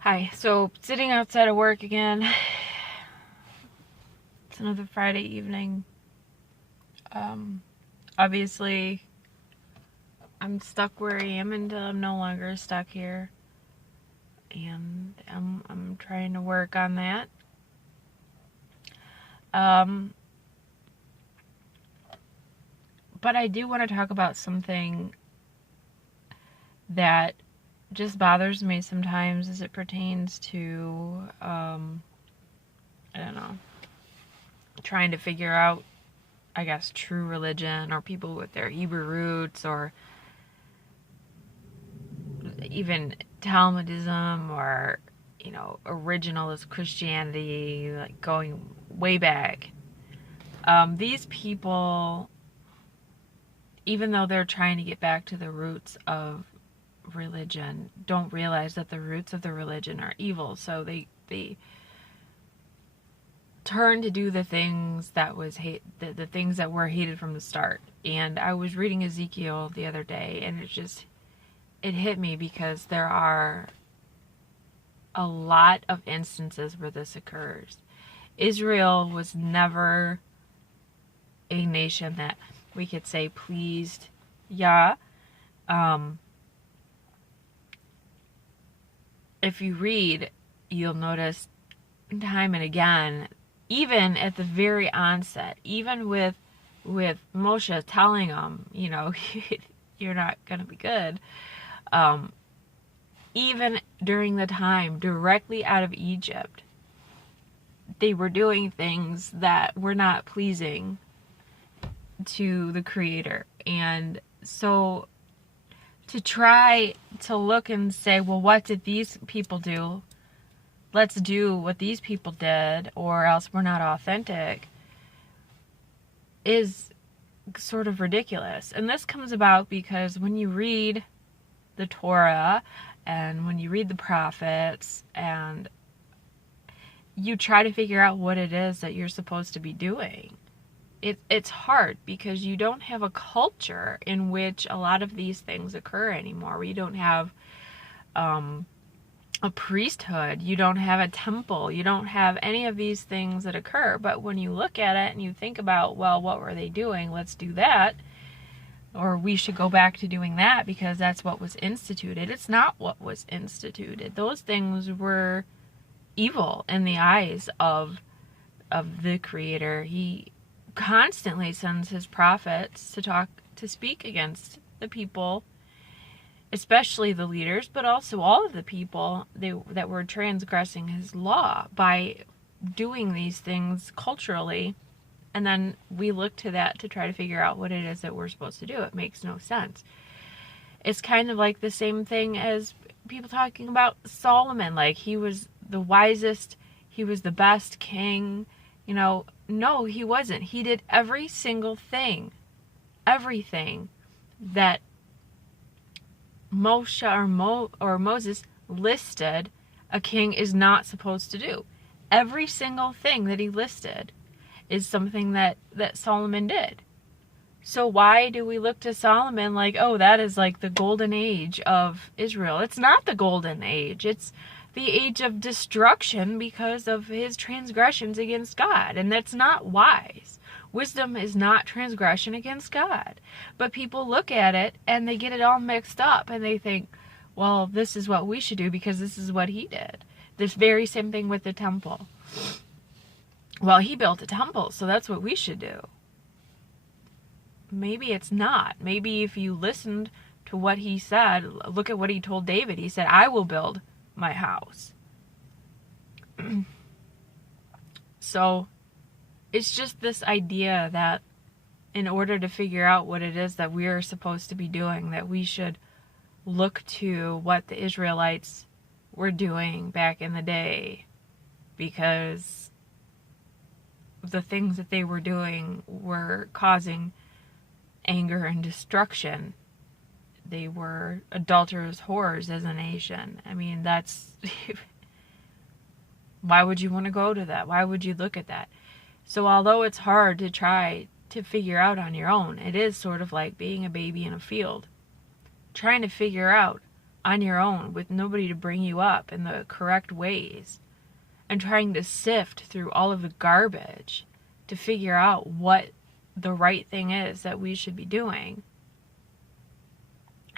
Hi. So, sitting outside of work again. It's another Friday evening. Obviously, I'm stuck where I am until I'm no longer stuck here. And I'm trying to work on that. But I do want to talk about something that just bothers me sometimes as it pertains to, I don't know, trying to figure out, I guess, true religion, or people with their Hebrew roots, or even Talmudism, or, originalist Christianity, like going way back. These people, even though they're trying to get back to the roots of religion, don't realize that the roots of the religion are evil. So they turn to do the things that was the things that were hated from the start. And I was reading Ezekiel the other day, and it hit me because there are a lot of instances where this occurs. Israel was never a nation that we could say pleased Yah. If you read, you'll notice time and again, even at the very onset, even with Moshe telling them, you're not going to be good. Even during the time directly out of Egypt, they were doing things that were not pleasing to the Creator. And so to try to look and say, well, what did these people do? Let's do what these people did, or else we're not authentic, is sort of ridiculous. And this comes about because when you read the Torah and when you read the prophets and you try to figure out what it is that you're supposed to be doing, it's hard because you don't have a culture in which a lot of these things occur anymore. Where you don't have a priesthood, you don't have a temple, you don't have any of these things that occur. But when you look at it and you think about, well, what were they doing? Let's do that. Or we should go back to doing that because that's what was instituted. It's not what was instituted. Those things were evil in the eyes of the Creator. He constantly sends his prophets to speak against the people, especially the leaders, but also all of the people that were transgressing his law by doing these things culturally. And then we look to that to try to figure out what it is that we're supposed to do. It makes no sense. It's kind of like the same thing as people talking about Solomon, like he was the wisest, he was the best king. No, he wasn't. He did every single thing, everything that Moshe or Moses listed a king is not supposed to do. Every single thing that he listed is something that Solomon did. So why do we look to Solomon like, oh, that is like the golden age of Israel? It's not the golden age. It's the age of destruction because of his transgressions against God. And that's not wise. Wisdom is not transgression against God. But people look at it and they get it all mixed up and they think, well, this is what we should do because this is what he did. This very same thing with the temple. Well, he built a temple, so that's what we should do. Maybe it's not. Maybe if you listened to what he said, look at what he told David. He said, I will build my house. So it's just this idea that in order to figure out what it is that we're supposed to be doing, that we should look to what the Israelites were doing back in the day, because the things that they were doing were causing anger and destruction. They were adulterous whores as a nation. I mean, that's... Why would you want to go to that? Why would you look at that? So although it's hard to try to figure out on your own, it is sort of like being a baby in a field. Trying to figure out on your own with nobody to bring you up in the correct ways, and trying to sift through all of the garbage to figure out what the right thing is that we should be doing,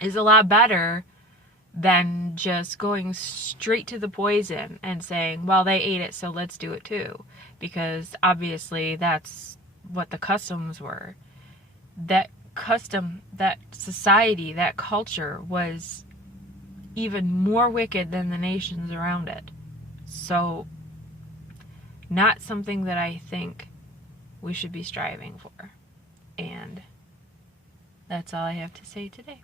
is a lot better than just going straight to the poison and saying, well, they ate it, so let's do it too. Because obviously that's what the customs were. That custom, that society, that culture was even more wicked than the nations around it. So, not something that I think we should be striving for. And that's all I have to say today.